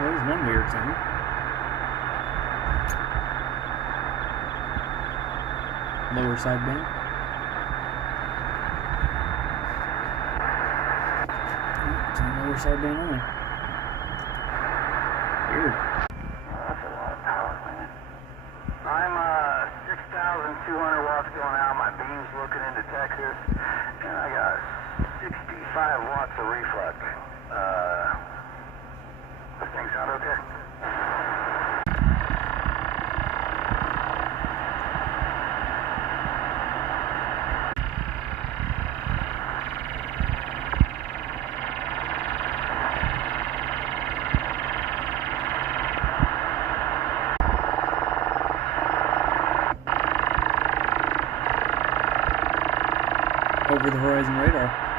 there's one weird thing. Lower sideband. It's on lower sideband only. Weird. That's a lot of power, man. I'm 6,200 watts going out. My beam's looking into Texas, and I got 65 watts of reflux. Does things sound okay? Over the horizon radar.